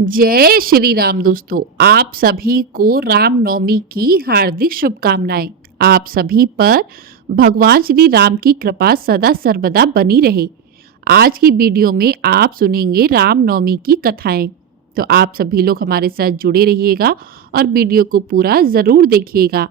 जय श्री राम दोस्तों। आप सभी को रामनवमी की हार्दिक शुभकामनाएं। आप सभी पर भगवान श्री राम की कृपा सदा सर्वदा बनी रहे। आज की वीडियो में आप सुनेंगे रामनवमी की कथाएं। तो आप सभी लोग हमारे साथ जुड़े रहिएगा और वीडियो को पूरा ज़रूर देखिएगा।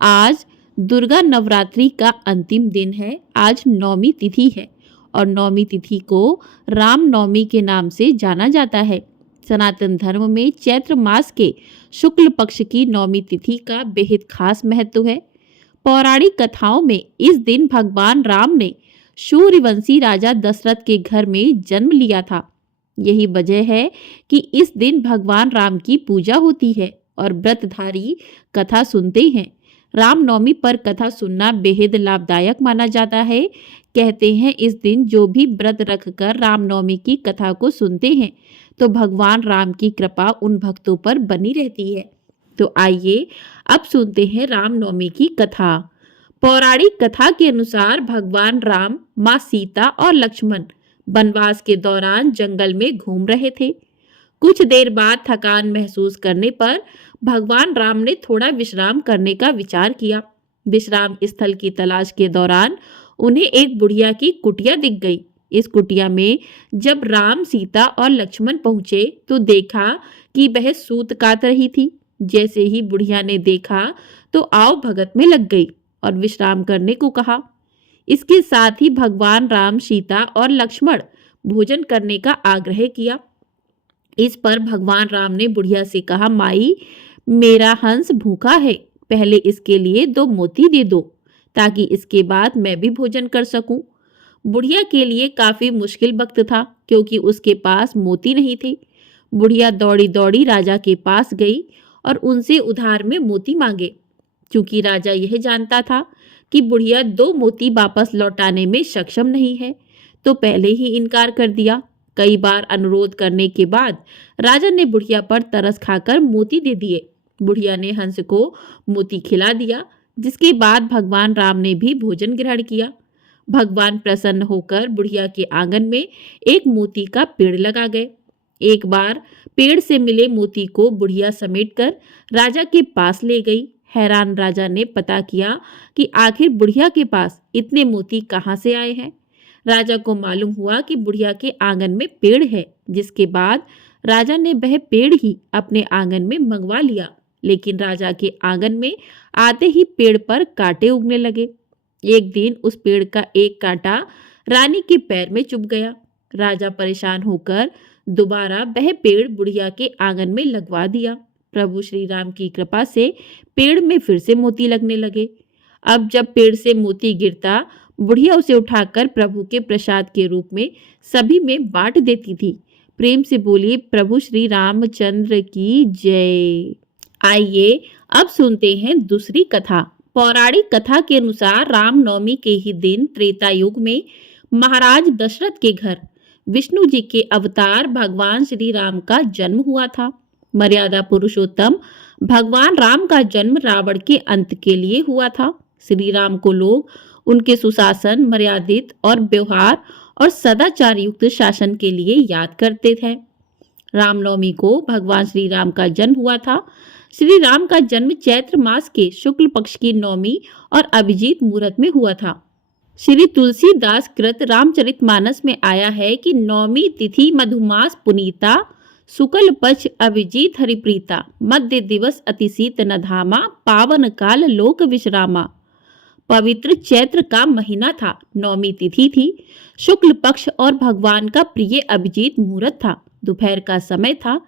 आज दुर्गा नवरात्रि का अंतिम दिन है। आज नवमी तिथि है और नवमी तिथि को रामनवमी के नाम से जाना जाता है। सनातन धर्म में चैत्र मास के शुक्ल पक्ष की नवमी तिथि का बेहद खास महत्व है। पौराणिक कथाओं में इस दिन भगवान राम ने सूर्यवंशी राजा दशरथ के घर में जन्म लिया था। यही वजह है कि इस दिन भगवान राम की पूजा होती है और व्रतधारी कथा सुनते हैं। रामनवमी पर कथा सुनना बेहद लाभदायक माना जाता है। कहते हैं इस दिन जो भी व्रत रखकर रामनवमी की कथा को सुनते हैं तो भगवान राम की कृपा उन भक्तों पर बनी रहती है। तो आइए अब सुनते हैं रामनवमी की कथा। पौराणिक कथा के अनुसार भगवान राम, माँ सीता और लक्ष्मण वनवास के दौरान जंगल में घूम रहे थे। कुछ देर बाद थकान महसूस करने पर भगवान राम ने थोड़ा विश्राम करने का विचार किया। विश्राम स्थल की तलाश के दौरान उन्हें एक बुढ़िया की कुटिया दिख गई। इस कुटिया में जब राम, सीता और लक्ष्मण पहुंचे तो देखा कि वह सूत काट रही थी। जैसे ही बुढ़िया ने देखा तो आव भगत में लग गई और विश्राम करने को कहा। इसके साथ ही भगवान राम, सीता और लक्ष्मण भोजन करने का आग्रह किया। इस पर भगवान राम ने बुढ़िया से कहा, माई, मेरा हंस भूखा है, पहले इसके लिए 2 मोती दे दो ताकि इसके बाद मैं भी भोजन कर सकूं। बुढ़िया के लिए काफी मुश्किल वक्त था क्योंकि उसके पास मोती नहीं थे। बुढ़िया दौड़ी दौड़ी राजा के पास गई और उनसे उधार में मोती मांगे। क्योंकि राजा यह जानता था कि बुढ़िया 2 मोती वापस लौटाने में सक्षम नहीं है, तो पहले ही इनकार कर दिया। कई बार अनुरोध करने के बाद राजा ने बुढ़िया पर तरस खाकर मोती दे दिए। बुढ़िया ने हंस को मोती खिला दिया, जिसके बाद भगवान राम ने भी भोजन ग्रहण किया। भगवान प्रसन्न होकर बुढ़िया के आंगन में एक मोती का पेड़ लगा गए। एक बार पेड़ से मिले मोती को बुढ़िया समेटकर राजा के पास ले गई। हैरान राजा ने पता किया कि आखिर बुढ़िया के पास इतने मोती कहाँ से आए हैं। राजा को मालूम हुआ कि बुढ़िया के आंगन में पेड़ है, जिसके बाद राजा ने वह पेड़ ही अपने आंगन में मंगवा लिया। लेकिन राजा के आंगन में आते ही पेड़ पर कांटे उगने लगे। एक दिन उस पेड़ का एक कांटा रानी के पैर में चुभ गया। राजा परेशान होकर दोबारा वह पेड़ बुढ़िया के आंगन में लगवा दिया। प्रभु श्री राम की कृपा से पेड़ में फिर से मोती लगने लगे। अब जब पेड़ से मोती गिरता, बुढ़िया उसे उठाकर प्रभु के प्रसाद के रूप में सभी में बांट देती थी। प्रेम से बोलिए, प्रभु श्री रामचंद्र की जय। आइए अब सुनते हैं दूसरी कथा। पौराणिक कथा के अनुसार रामनवमी के ही दिन त्रेता युग में महाराज दशरथ के घर विष्णु जी के अवतार भगवान श्री राम का जन्म हुआ था। मर्यादा पुरुषोत्तम भगवान राम का जन्म रावण के अंत के लिए हुआ था। श्री राम को लोग उनके सुशासन, मर्यादित और व्यवहार और सदाचार युक्त शासन के लिए याद करते थे। रामनवमी को भगवान श्री राम का जन्म हुआ था। श्री राम का जन्म चैत्र मास के शुक्ल पक्ष की नवमी और अभिजीत मुहूर्त में हुआ था। श्री तुलसीदास कृत रामचरितमानस में आया है कि नवमी तिथि मधुमास पुनीता, शुक्ल पक्ष अभिजीत हरिप्रीता, मध्य दिवस अतिशीत नधामा, पावन काल लोक विश्रामा। पवित्र चैत्र का महीना था, नवमी तिथि थी, शुक्ल पक्ष और भगवान का प्रिय अभिजीत मुहूर्त था। दोपहर का समय था,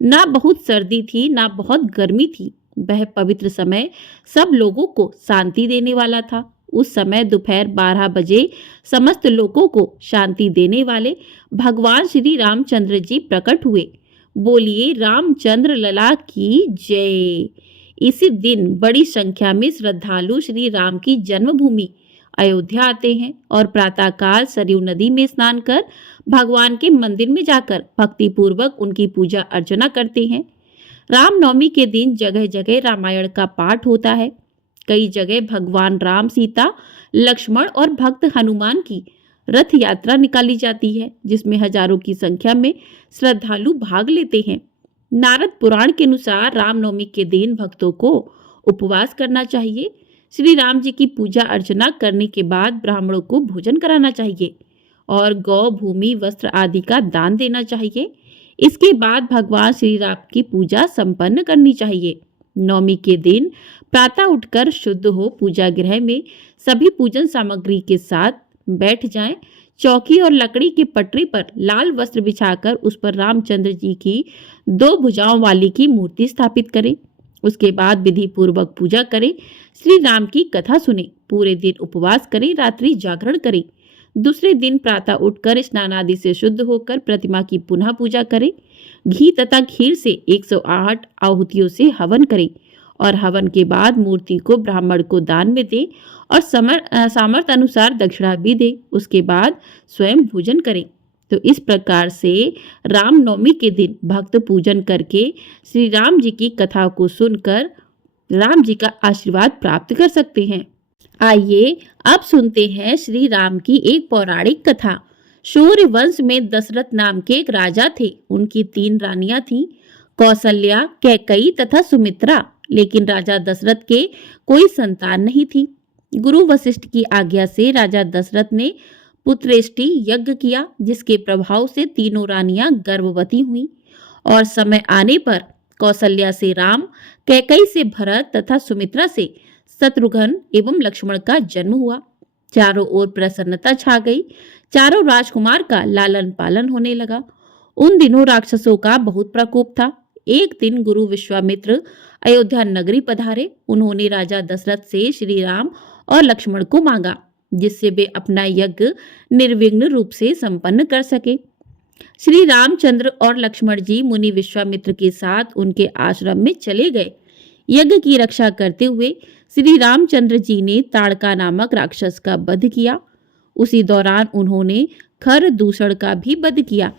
ना बहुत सर्दी थी ना बहुत गर्मी थी। वह पवित्र समय सब लोगों को शांति देने वाला था। उस समय दोपहर 12 बजे समस्त लोगों को शांति देने वाले भगवान श्री रामचंद्र जी प्रकट हुए। बोलिए रामचंद्र लला की जय। इसी दिन बड़ी संख्या में श्रद्धालु श्री राम की जन्मभूमि अयोध्या आते हैं और प्रातःकाल सरयू नदी में स्नान कर भगवान के मंदिर में जाकर भक्ति पूर्वक उनकी पूजा अर्चना करते हैं। रामनवमी के दिन जगह जगह रामायण का पाठ होता है। कई जगह भगवान राम, सीता, लक्ष्मण और भक्त हनुमान की रथ यात्रा निकाली जाती है, जिसमें हजारों की संख्या में श्रद्धालु भाग लेते हैं। नारद पुराण के अनुसार रामनवमी के दिन भक्तों को उपवास करना चाहिए। श्री राम जी की पूजा अर्चना करने के बाद ब्राह्मणों को भोजन कराना चाहिए और गौ भूमि वस्त्र आदि का दान देना चाहिए। इसके बाद भगवान श्री राम की पूजा संपन्न करनी चाहिए। नवमी के दिन प्रातः उठकर शुद्ध हो पूजा गृह में सभी पूजन सामग्री के साथ बैठ जाएं। चौकी और लकड़ी की पटरी पर लाल वस्त्र बिछाकर उस पर रामचंद्र जी की 2 भुजाओं वाली की मूर्ति स्थापित करें। उसके बाद विधि पूर्वक पूजा करें, श्री राम की कथा सुने, पूरे दिन उपवास करें, रात्रि जागरण करें। दूसरे दिन प्रातः उठकर स्नान आदि से शुद्ध होकर प्रतिमा की पुनः पूजा करें। घी तथा खीर से 108 आहुतियों से हवन करें और हवन के बाद मूर्ति को ब्राह्मण को दान में दें और सामर्थ्य अनुसार दक्षिणा भी दें। उसके बाद स्वयं भोजन करें। तो इस प्रकार से रामनवमी के दिन भक्त पूजन करके श्री राम जी की कथा को सुनकर राम जी का आशीर्वाद प्राप्त कर सकते हैं। आइए अब सुनते हैं श्री राम की एक पौराणिक कथा। शौर्य वंश में दशरथ नाम के एक राजा थे। उनकी 3 रानियां थीं, कौशल्या, कैकई तथा सुमित्रा। लेकिन राजा दशरथ के कोई संतान नहीं थी। गुरु वशिष्ठ की आज्ञा से राजा दशरथ ने पुत्रेष्टि यज्ञ किया, जिसके प्रभाव से तीनों रानियां गर्भवती हुईं और समय आने पर कौशल्या से राम, कैकई से भरत तथा सुमित्रा से शत्रुघ्न एवं लक्ष्मण का जन्म हुआ। चारों ओर प्रसन्नता छा गई। चारों राजकुमार का लालन पालन होने लगा। उन दिनों राक्षसों का बहुत प्रकोप था। एक दिन गुरु विश्वामित्र अयोध्या नगरी पधारे। उन्होंने राजा दशरथ से श्री राम और लक्ष्मण को मांगा, जिससे वे अपना यज्ञ निर्विघ्न रूप से संपन्न कर सके। श्री रामचंद्र और लक्ष्मण जी मुनि विश्वामित्र के साथ उनके आश्रम में चले गए। यज्ञ की रक्षा करते हुए श्री रामचंद्र जी ने ताड़का नामक राक्षस का वध किया। उसी दौरान उन्होंने खर दूषण का भी वध किया।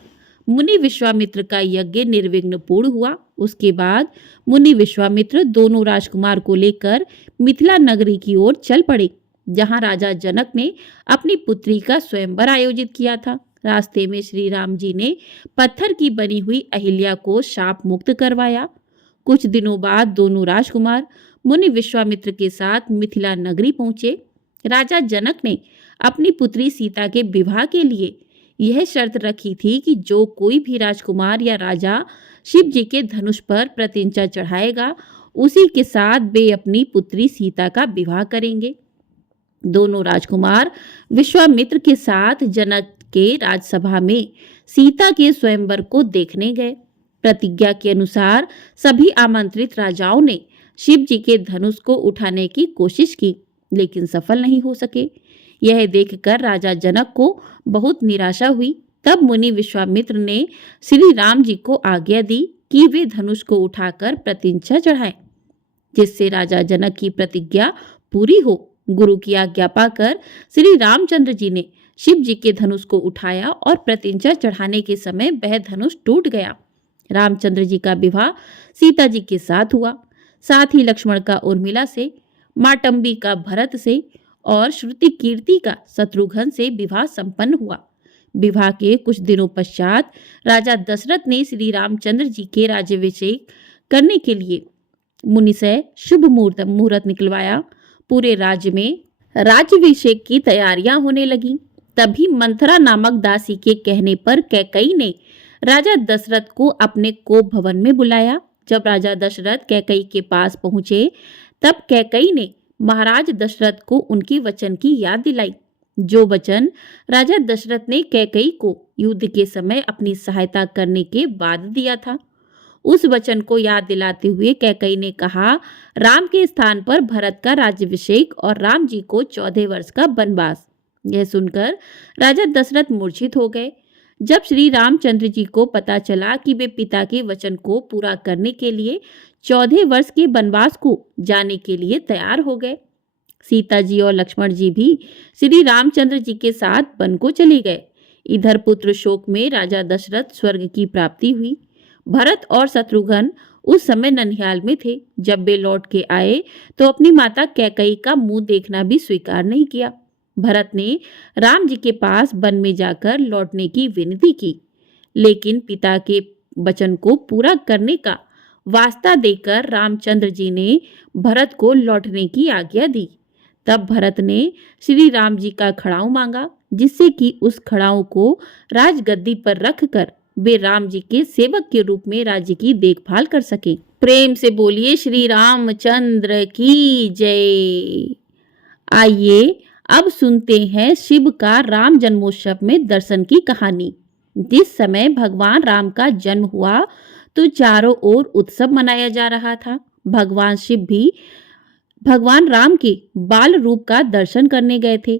मुनि विश्वामित्र का यज्ञ निर्विघ्न पूर्ण हुआ। उसके बाद मुनि विश्वामित्र दोनों राजकुमार को लेकर मिथिला नगरी की ओर चल पड़े, जहां राजा जनक ने अपनी पुत्री का स्वयंवर आयोजित किया था। रास्ते में श्री राम जी ने पत्थर की बनी हुई अहिल्या को शाप मुक्त करवाया। कुछ दिनों बाद दोनों राजकुमार मुनि विश्वामित्र के साथ मिथिला नगरी पहुंचे। राजा जनक ने अपनी पुत्री सीता के विवाह के लिए यह शर्त रखी थी कि जो कोई भी राजकुमार या राजा शिव जी के धनुष पर प्रतिंचा चढ़ाएगा, उसी के साथ वे अपनी पुत्री सीता का विवाह करेंगे। दोनों राजकुमार विश्वामित्र के साथ जनक के राजसभा में सीता के स्वयंवर को देखने गए। प्रतिज्ञा के अनुसार सभी आमंत्रित राजाओं ने शिव जी के धनुष को उठाने की कोशिश की, लेकिन सफल नहीं हो सके। यह देखकर राजा जनक को बहुत निराशा हुई। तब मुनि विश्वामित्र ने श्री राम जी को आज्ञा दी कि वे धनुष को उठाकर प्रतिंचा चढ़ाएं, जिससे राजा जनक की प्रतिज्ञा पूरी हो। गुरु की आज्ञा पाकर श्री रामचंद्र जी ने शिव जी के धनुष को उठाया और प्रतिंचा चढ़ाने के समय वह धनुष टूट गया। रामचंद्र जी का विवाह सीता जी के साथ हुआ। साथ ही लक्ष्मण का उर्मिला से, माटंबी का भरत से और श्रुति कीर्ति का शत्रुघ्न से विवाह संपन्न हुआ। विवाह के कुछ दिनों पश्चात राजा दशरथ ने श्री रामचंद्र जी के राज्याभिषेक करने के लिए मुनिशय शुभ मुहूर्त निकलवाया। पूरे राज्य में राज्याभिषेक की तैयारियां होने लगीं। तभी मंथरा नामक दासी के कहने पर कैकई ने राजा दशरथ को अपने कोप भवन में बुलाया। जब राजा दशरथ कैकई के पास पहुंचे, तब कैकई ने महाराज दशरथ को उनकी वचन की याद दिलाई, जो वचन राजा दशरथ ने कैकई को युद्ध के समय अपनी सहायता करने के बाद दिया था। उस वचन को याद दिलाते हुए कैकई ने कहा, राम के स्थान पर भरत का राज्याभिषेक और राम जी को 14 वर्ष का वनवास। यह सुनकर राजा दशरथ मूर्छित हो गए। जब श्री रामचंद्र जी को पता चला कि वे पिता के वचन को पूरा करने के लिए 14 वर्ष के वनवास को जाने के लिए तैयार हो गए। सीता जी और लक्ष्मण जी भी श्री रामचंद्र जी के साथ वन को चले गए। इधर पुत्र शोक में राजा दशरथ स्वर्ग की प्राप्ति हुई। भरत और शत्रुघ्न उस समय ननिहाल में थे। जब वे लौट के आए तो अपनी माता कैकई का मुंह देखना भी स्वीकार नहीं किया। भरत ने राम जी के पास वन में जाकर लौटने की विनती की, लेकिन पिता के वचन को पूरा करने का वास्ता देकर रामचंद्र जी ने भरत को लौटने की आज्ञा दी। तब भरत ने श्री राम जी का खड़ाऊ मांगा, जिससे कि उस खड़ाऊ को राजगद्दी पर रखकर वे राम जी के सेवक के रूप में राज्य की देखभाल कर सके। प्रेम से बोलिए श्री रामचंद्र की जय। आइए अब सुनते हैं शिव का राम जन्मोत्सव में दर्शन की कहानी। जिस समय भगवान राम का जन्म हुआ तो चारों ओर उत्सव मनाया जा रहा था। भगवान शिव भी भगवान राम के बाल रूप का दर्शन करने गए थे।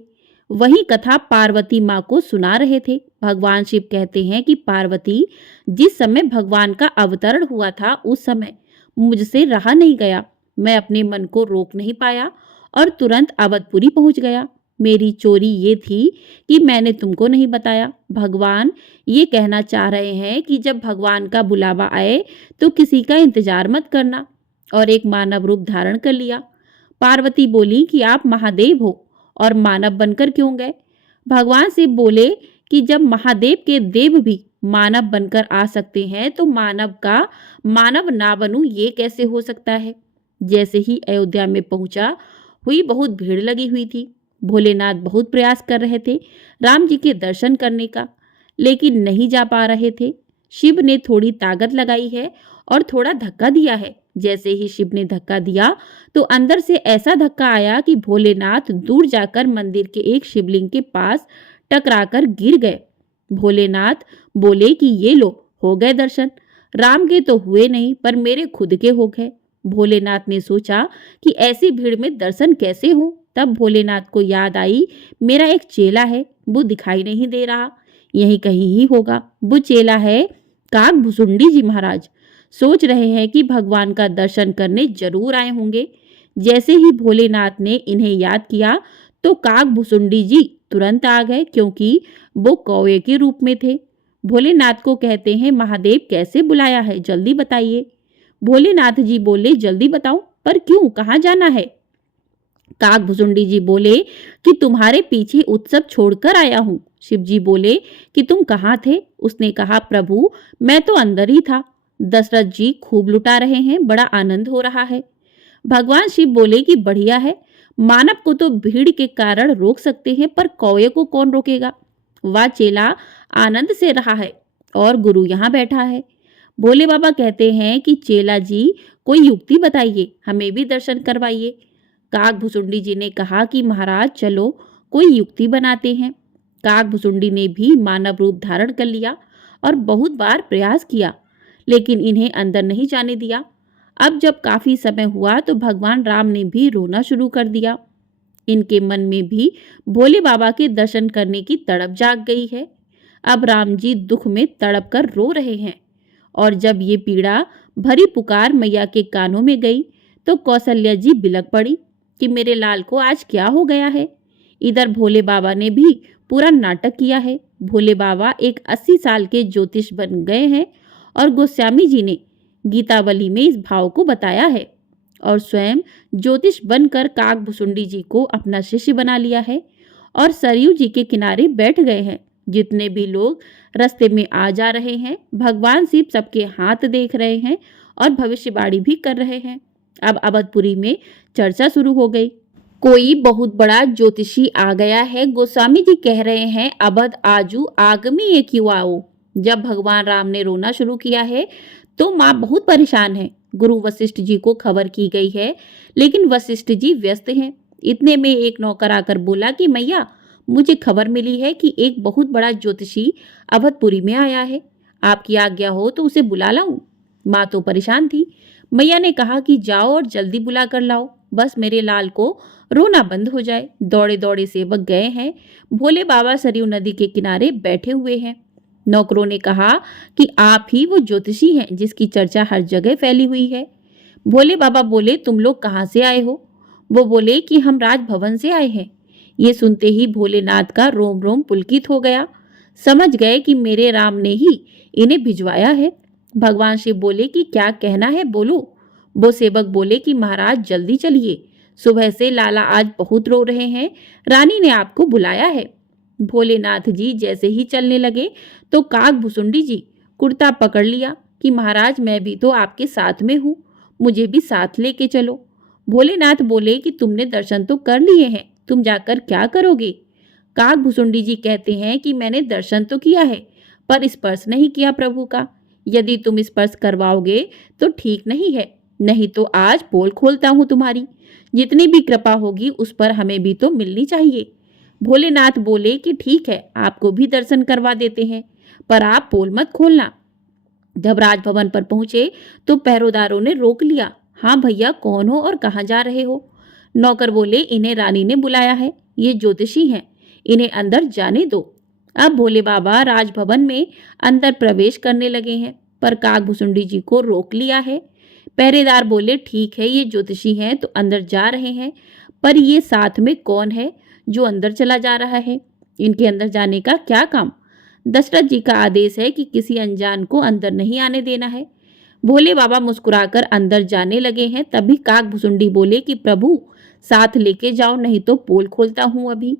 वही कथा पार्वती माँ को सुना रहे थे। भगवान शिव कहते हैं कि पार्वती, जिस समय भगवान का अवतरण हुआ था उस समय मुझसे रहा नहीं गया। मैं अपने मन को रोक नहीं पाया और तुरंत अवधपुरी पहुंच गया। मेरी चोरी ये थी कि मैंने तुमको नहीं बताया। भगवान ये कहना चाह रहे हैं कि जब भगवान का बुलावा आए तो किसी का इंतजार मत करना, और एक मानव रूप धारण कर लिया। पार्वती बोली कि आप महादेव हो और मानव बनकर क्यों गए? भगवान शिव बोले कि जब महादेव के देव भी मानव बनकर आ सकते हैं तो मानव का मानव ना बनूं ये कैसे हो सकता है? जैसे ही अयोध्या में पहुंचा हुई बहुत भीड़ लगी हुई थी। भोलेनाथ बहुत प्रयास कर रहे थे राम जी के दर्शन करने का, लेकिन नहीं जा पा रहे थे। शिव ने थोड़ी ताकत लगाई है और थोड़ा धक्का दिया है। जैसे ही शिव ने धक्का दिया तो अंदर से ऐसा धक्का आया कि भोलेनाथ दूर जाकर मंदिर के एक शिवलिंग के पास टकराकर गिर गए। भोलेनाथ बोले कि ये लो, हो गए दर्शन। राम के तो हुए नहीं पर मेरे खुद के हो गए। भोलेनाथ ने सोचा कि ऐसी भीड़ में दर्शन कैसे हों। तब भोलेनाथ को याद आई, मेरा एक चेला है, वो दिखाई नहीं दे रहा, यहीं कहीं ही होगा। वो चेला है काकभुसुंडी जी महाराज। सोच रहे हैं कि भगवान का दर्शन करने जरूर आए होंगे। जैसे ही भोलेनाथ ने इन्हें याद किया तो काकभुसुंडी जी तुरंत आ गए, क्योंकि वो कौवे के रूप में थे। भोलेनाथ को कहते हैं, महादेव कैसे बुलाया है, जल्दी बताइए। भोलेनाथ जी बोले, जल्दी बताओ, पर क्यों, कहाँ जाना है? काकभुसुंडी जी बोले कि तुम्हारे पीछे उत्सव छोड़कर आया हूँ। शिव जी बोले कि तुम कहाँ थे? उसने कहा, प्रभु मैं तो अंदर ही था। दशरथ जी खूब लुटा रहे हैं, बड़ा आनंद हो रहा है। भगवान शिव बोले कि बढ़िया है, मानव को तो भीड़ के कारण रोक सकते हैं पर कौवे को कौन रोकेगा? वह चेला आनंद से रहा है और गुरु यहाँ बैठा है। भोले बाबा कहते हैं कि चेला जी कोई युक्ति बताइए, हमें भी दर्शन करवाइए। काकभुसुंडी जी ने कहा कि महाराज चलो कोई युक्ति बनाते हैं। काकभुसुंडी ने भी मानव रूप धारण कर लिया और बहुत बार प्रयास किया, लेकिन इन्हें अंदर नहीं जाने दिया। अब जब काफी समय हुआ तो भगवान राम ने भी रोना शुरू कर दिया। इनके मन में भी भोले बाबा के दर्शन करने की तड़प जाग गई है। अब राम जी दुख में तड़प कर रो रहे हैं, और जब ये पीड़ा भरी पुकार मैया के कानों में गई तो कौशल्या जी बिलक पड़ी कि मेरे लाल को आज क्या हो गया है। इधर भोले बाबा ने भी पूरा नाटक किया है। भोले बाबा एक 80 साल के ज्योतिष बन गए हैं और गोस्वामी जी ने गीतावली में इस भाव को बताया है, और स्वयं ज्योतिष बनकर काकभुसुंडी जी को अपना शिष्य बना लिया है और सरयू जी के किनारे बैठ गए हैं। जितने भी लोग रास्ते में आ जा रहे हैं, भगवान शिव सबके हाथ देख रहे हैं और भविष्यवाणी भी कर रहे हैं। अब अवधपुरी में चर्चा शुरू हो गई। कोई बहुत बड़ा ज्योतिषी आ गया है। गोस्वामी जी कह रहे हैं, अवध आजू आगमी एक युवाओ। जब भगवान राम ने रोना शुरू किया है तो माँ बहुत परेशान है। गुरु वशिष्ठ जी को खबर की गई है, लेकिन वशिष्ठ जी व्यस्त हैं। इतने में एक नौकर आकर बोला कि मैया, मुझे खबर मिली है कि एक बहुत बड़ा ज्योतिषी अवधपुरी में आया है, आपकी आज्ञा हो तो उसे बुला लाऊं। माँ तो परेशान थी। मैया ने कहा कि जाओ और जल्दी बुला कर लाओ, बस मेरे लाल को रोना बंद हो जाए। दौड़े दौड़े सेवक गए हैं। भोले बाबा सरयू नदी के किनारे बैठे हुए हैं। नौकरों ने कहा कि आप ही वो ज्योतिषी हैं जिसकी चर्चा हर जगह फैली हुई है। भोले बाबा बोले, तुम लोग कहाँ से आए हो? वो बोले कि हम राजभवन से आए हैं। ये सुनते ही भोलेनाथ का रोम रोम पुलकित हो गया। समझ गए कि मेरे राम ने ही इन्हें भिजवाया है। भगवान शिव बोले कि क्या कहना है, बोलो। वो सेवक बोले कि महाराज जल्दी चलिए, सुबह से लाला आज बहुत रो रहे हैं, रानी ने आपको बुलाया है। भोलेनाथ जी जैसे ही चलने लगे तो काकभुसुंडी जी कुर्ता पकड़ लिया कि महाराज मैं भी तो आपके साथ में हूँ, मुझे भी साथ लेके चलो। भोलेनाथ बोले कि तुमने दर्शन तो कर लिए हैं, तुम जाकर क्या करोगे? काक भुसुंडी जी कहते हैं कि मैंने दर्शन तो किया है पर स्पर्श नहीं किया प्रभु का। यदि तुम स्पर्श करवाओगे तो ठीक नहीं है, नहीं तो आज पोल खोलता हूँ तुम्हारी। जितनी भी कृपा होगी उस पर हमें भी तो मिलनी चाहिए। भोलेनाथ बोले कि ठीक है, आपको भी दर्शन करवा देते हैं, पर आप पोल मत खोलना। जब राजभवन पर पहुंचे तो पहरेदारों ने रोक लिया। हाँ भैया, कौन हो और कहाँ जा रहे हो? नौकर बोले, इन्हें रानी ने बुलाया है, ये ज्योतिषी हैं, इन्हें अंदर जाने दो। अब भोले बाबा राजभवन में अंदर प्रवेश करने लगे हैं, पर काकभुसुंडी जी को रोक लिया है। पहरेदार बोले, ठीक है, ये ज्योतिषी हैं तो अंदर जा रहे हैं, पर ये साथ में कौन है जो अंदर चला जा रहा है? इनके अंदर जाने का क्या काम? दशरथ जी का आदेश है कि किसी अनजान को अंदर नहीं आने देना है। भोले बाबा मुस्कुराकर अंदर जाने लगे हैं, तभी काकभुसुंडी बोले कि प्रभु साथ लेके जाओ, नहीं तो पोल खोलता हूँ अभी।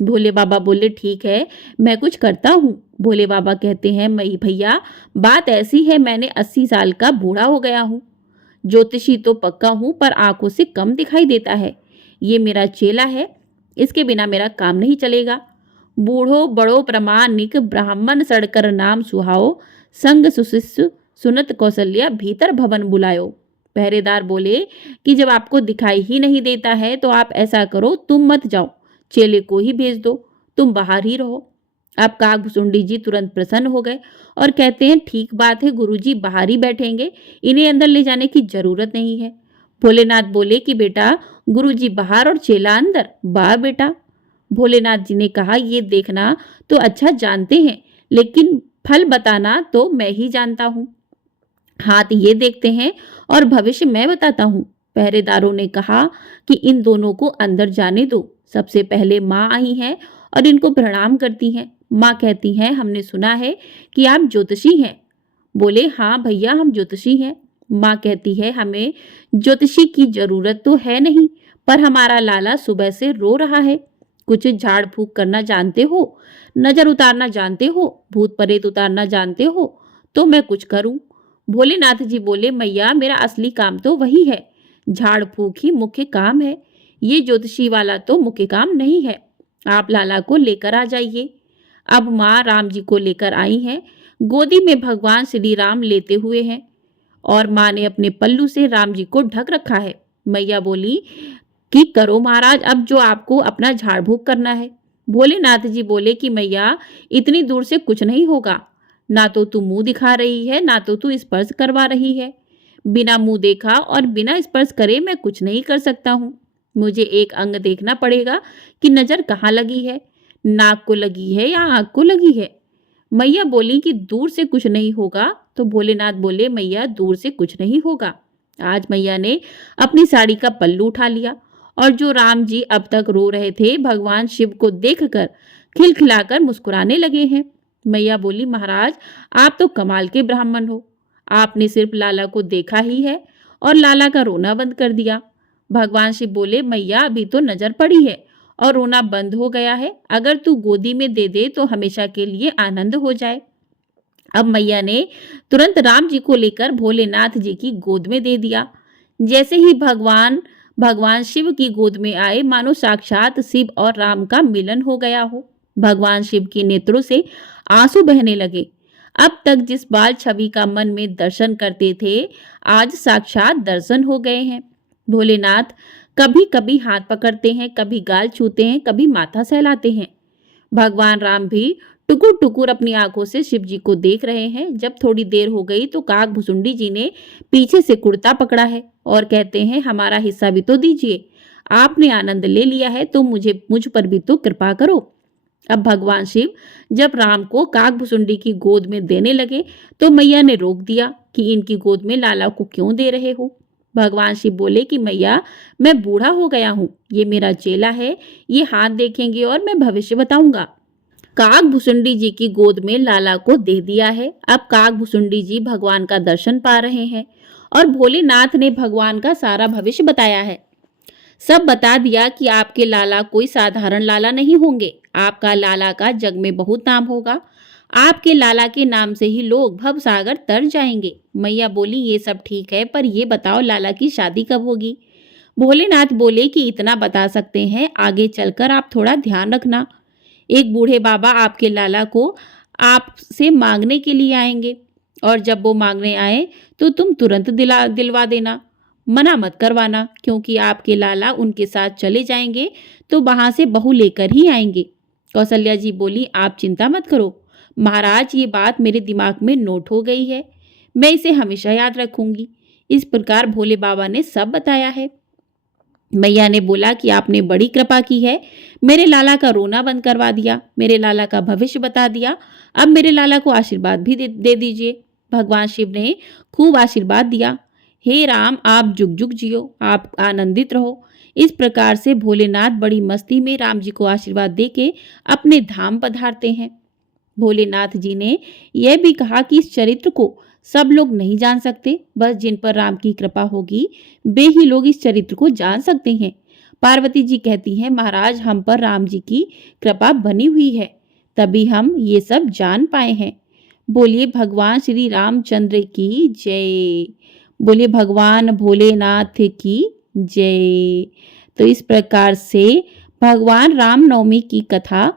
भोले बाबा बोले, ठीक है, मैं कुछ करता हूँ। भोले बाबा कहते हैं, मई भैया बात ऐसी है, मैंने 80 साल का बूढ़ा हो गया हूँ, ज्योतिषी तो पक्का हूँ पर आंखों से कम दिखाई देता है। ये मेरा चेला है, इसके बिना मेरा काम नहीं चलेगा। बूढ़ो बड़ो प्रमाणिक ब्राह्मण सड़कर नाम सुहाओ, संग सुशिष्य सुनत कौशल्या भीतर भवन बुलायो। पहरेदार बोले कि जब आपको दिखाई ही नहीं देता है तो आप ऐसा करो, तुम मत जाओ, चेले को ही भेज दो, तुम बाहर ही रहो। अब काकभुसुंडी जी तुरंत प्रसन्न हो गए और कहते हैं, ठीक बात है, गुरुजी बाहर ही बैठेंगे, इन्हें अंदर ले जाने की जरूरत नहीं है। भोलेनाथ बोले कि बेटा गुरुजी बाहर और चेला अंदर। वाह बेटा। भोलेनाथ जी ने कहा, ये देखना तो अच्छा जानते हैं, लेकिन फल बताना तो मैं ही जानता हूँ। हाथ ये देखते हैं और भविष्य मैं बताता हूँ। पहरेदारों ने कहा कि इन दोनों को अंदर जाने दो। सबसे पहले माँ आई हैं और इनको प्रणाम करती हैं। माँ कहती हैं, हमने सुना है कि आप ज्योतिषी हैं। बोले, हाँ भैया, हम ज्योतिषी हैं। माँ कहती है, हमें ज्योतिषी की जरूरत तो है नहीं, पर हमारा लाला सुबह से रो रहा है। कुछ झाड़ फूक करना जानते हो, नजर उतारना जानते हो, भूत प्रेत उतारना जानते हो, तो मैं कुछ करूं। भोलेनाथ जी बोले, मैया मेरा असली काम तो वही है, झाड़ फूक ही मुख्य काम है, ये ज्योतिषी वाला तो मुख्य काम नहीं है। आप लाला को लेकर आ जाइए। अब माँ राम जी को लेकर आई हैं, गोदी में भगवान श्री राम लेते हुए हैं और माँ ने अपने पल्लू से राम जी को ढक रखा है। मैया बोली कि करो महाराज, अब जो आपको अपना झाड़ फूक करना है। भोलेनाथ जी बोले कि मैया इतनी दूर से कुछ नहीं होगा, ना तो तू मुंह दिखा रही है, ना तो तू स्पर्श करवा रही है। बिना मुंह देखा और बिना स्पर्श करे मैं कुछ नहीं कर सकता हूँ। मुझे एक अंग देखना पड़ेगा कि नजर कहाँ लगी है, नाक को लगी है या आंख को लगी है। मैया बोली कि दूर से कुछ नहीं होगा, तो भोलेनाथ बोले, मैया दूर से कुछ नहीं होगा। आज मैया ने अपनी साड़ी का पल्लू उठा लिया और जो राम जी अब तक रो रहे थे, भगवान शिव को देखकर खिलखिलाकर मुस्कुराने लगे हैं। मैया बोली, महाराज आप तो कमाल के ब्राह्मण हो, आपने सिर्फ लाला को देखा ही है और लाला का रोना बंद कर दिया। भगवान शिव बोले, मैया अभी तो नजर पड़ी है और रोना बंद हो गया है, अगर तू गोदी में दे दे तो हमेशा के लिए आनंद हो जाए। अब मैया ने तुरंत राम जी को लेकर भोलेनाथ जी की गोद में दे दिया। जैसे ही भगवान शिव की गोद में आए, मानो साक्षात शिव और राम का मिलन हो गया हो। भगवान शिव के नेत्रों से आंसू बहने लगे। अब तक जिस बाल छवि का मन में दर्शन करते थे, आज साक्षात दर्शन हो गए हैं। भोलेनाथ कभी कभी हाथ पकड़ते हैं, कभी गाल छूते हैं, कभी माथा सहलाते हैं। भगवान राम भी टुकुर टुकुर अपनी आंखों से शिव जी को देख रहे हैं। जब थोड़ी देर हो गई तो काकभुसुंडी जी ने पीछे से कुर्ता पकड़ा है और कहते हैं, हमारा हिस्सा भी तो दीजिए, आपने आनंद ले लिया है तो मुझ पर भी तो कृपा करो। अब भगवान शिव जब राम को काकभुसुंडी की गोद में देने लगे तो मैया ने रोक दिया कि इनकी गोद में लाला को क्यों दे रहे हो। भगवान शिव बोले कि मैया मैं बूढ़ा हो गया हूँ, ये मेरा चेला है, ये हाथ देखेंगे और मैं भविष्य बताऊंगा। काकभुसुंडी जी की गोद में लाला को दे दिया है। अब काकभुसुंडी जी भगवान का दर्शन पा रहे हैं और भोलेनाथ ने भगवान का सारा भविष्य बताया है। सब बता दिया कि आपके लाला कोई साधारण लाला नहीं होंगे, आपका लाला का जग में बहुत नाम होगा, आपके लाला के नाम से ही लोग भवसागर तर जाएंगे। मैया बोली, ये सब ठीक है, पर ये बताओ लाला की शादी कब होगी? भोलेनाथ बोले कि इतना बता सकते हैं, आगे चलकर आप थोड़ा ध्यान रखना। एक बूढ़े बाबा आपके लाला को आपसे मांगने के लिए आएंगे, और जब वो मांगने आए तो तुम तुरंत दिलवा देना, मना मत करवाना, क्योंकि आपके लाला उनके साथ चले जाएंगे तो वहां से बहू लेकर ही आएंगे। कौशल्या जी बोली, आप चिंता मत करो महाराज, ये बात मेरे दिमाग में नोट हो गई है, मैं इसे हमेशा याद रखूंगी। इस प्रकार भोले बाबा ने सब बताया है। मैया ने बोला कि आपने बड़ी कृपा की है, मेरे लाला का रोना बंद करवा दिया, मेरे लाला का भविष्य बता दिया, अब मेरे लाला को आशीर्वाद भी दे दीजिए। भगवान शिव ने खूब आशीर्वाद दिया। हे राम, आप जुग जुग जियो, आप आनंदित रहो। इस प्रकार से भोलेनाथ बड़ी मस्ती में राम जी को आशीर्वाद देके अपने धाम पधारते हैं। भोलेनाथ जी ने यह भी कहा कि इस चरित्र को सब लोग नहीं जान सकते, बस जिन पर राम की कृपा होगी वे ही लोग इस चरित्र को जान सकते हैं। पार्वती जी कहती हैं, महाराज हम पर राम जी की कृपा बनी हुई है, तभी हम ये सब जान पाए हैं। बोलिए भगवान श्री रामचंद्र की जय। बोलिए भगवान भोलेनाथ की जय। तो इस प्रकार से भगवान रामनवमी की कथा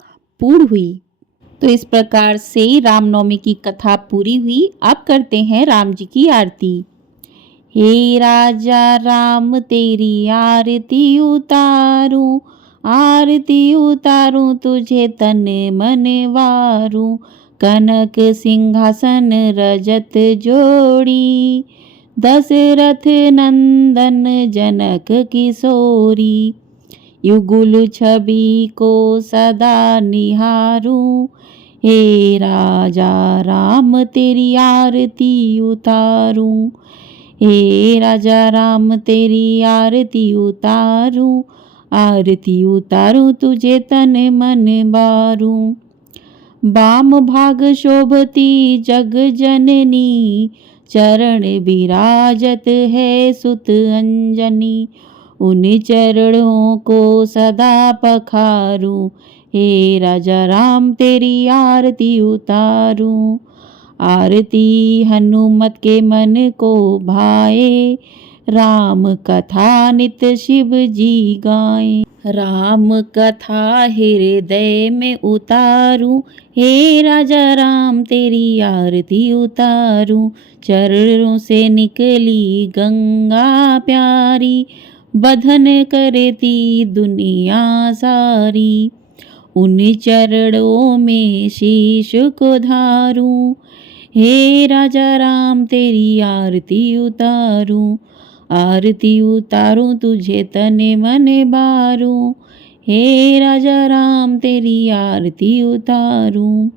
पूर्ण हुई। तो इस प्रकार से रामनवमी की कथा पूरी हुई। अब करते हैं राम जी की आरती। हे राजा राम तेरी आरती उतारूं, आरती उतारूं तुझे तन मन वारूं, कनक सिंहासन रजत जोड़ी, दशरथ नंदन जनक किशोरी, युगुल छवि को सदा निहारूं, हे राजा राम तेरी आरती उतारूं, हे राजा राम तेरी आरती उतारूं, आरती उतारूं तुझे तन मन बारूं, बाम भाग शोभती जग जननी, चरण विराजत है सुत अंजनी, उन चरणों को सदा पखारूं, हे राजा राम तेरी आरती उतारूं, आरती हनुमत के मन को भाए, राम कथा नित शिव जी गाएं, राम कथा हृदय में उतारूं, हे राजा राम तेरी आरती उतारूं, चरणों से निकली गंगा प्यारी, बधन करती दुनिया सारी, उन चरणों में शीश को धारूं, हे राजा राम तेरी आरती उतारूं, आरती उतारूं तुझे तने मन बारूं, हे राजा राम तेरी आरती उतारूं।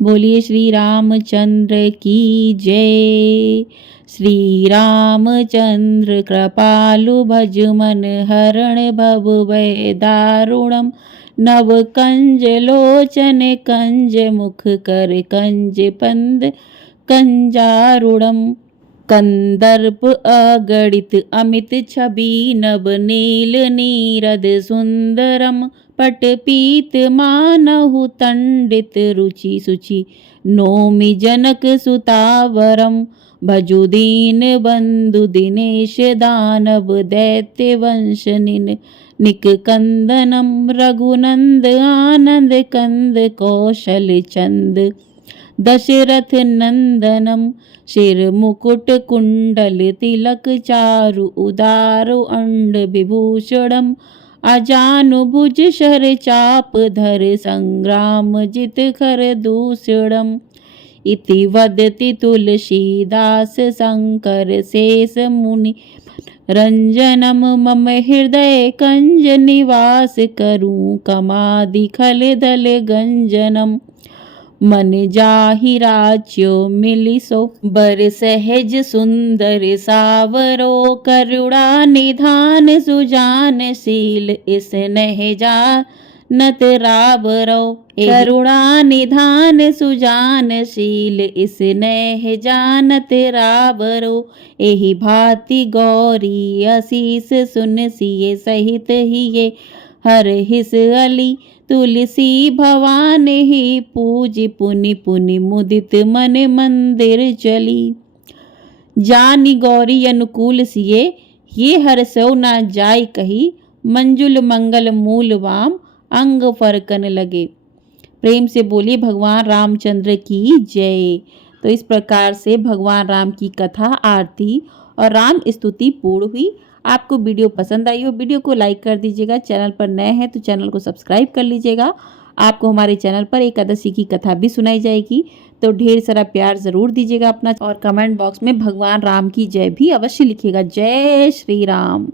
बोलिए श्री रामचंद्र की जय। श्री रामचंद्र कृपालु भज मन हरण भव भय दारुणम, नव कंज लोचन कंज मुख कर कंज पंद कंजारुणम, कंदर्प अगणित अमित छवि नभ नील नीरद सुंदरम, पट पीत मानहु तंडित रुचि सुचि, नौमि जनक सुतावरम, भजु दीन बंधु दिनेश दानव दैत्य वंश निक कंदनम, रघुनंद आनंद कंद कौशल चंद, दशरथ नंदनम, शिर मुकुट कुंडल तिलक चारु उदारु अंड विभूषणम, अजानु भुज शर चाप धर संग्राम जित खर दूषणम, इति वदति तुलसीदास शंकर शेष मुनि रंजनम, मम हृदय कंज निवास करूं कमादि खल दल गंजनम, मन जाहि राज्यो मिली सो बर सहज सुंदर सावरो, करुणा निधान सुजान शील स्नेह जानत रावरो, करुणा निधान सुजान शील स्नेह जानत रावरो, एहि भांति गौरी असीस सुन सिए सहित ही ये हर हिस अली, तुलसी भवान ही पूज पुनि पुनि मुदित मन मंदिर चली। जानी गौरी अनुकूल सिए ये हर सो ना जाय कही, मंजुल मंगल मूल वाम अंग फरकन लगे। प्रेम से बोलिए भगवान रामचंद्र की जय। तो इस प्रकार से भगवान राम की कथा, आरती और राम स्तुति पूर्ण हुई। आपको वीडियो पसंद आई हो, वीडियो को लाइक कर दीजिएगा। चैनल पर नए हैं तो चैनल को सब्सक्राइब कर लीजिएगा। आपको हमारे चैनल पर एकादशी की कथा भी सुनाई जाएगी, तो ढेर सारा प्यार जरूर दीजिएगा अपना, और कमेंट बॉक्स में भगवान राम की जय भी अवश्य लिखिएगा। जय श्री राम।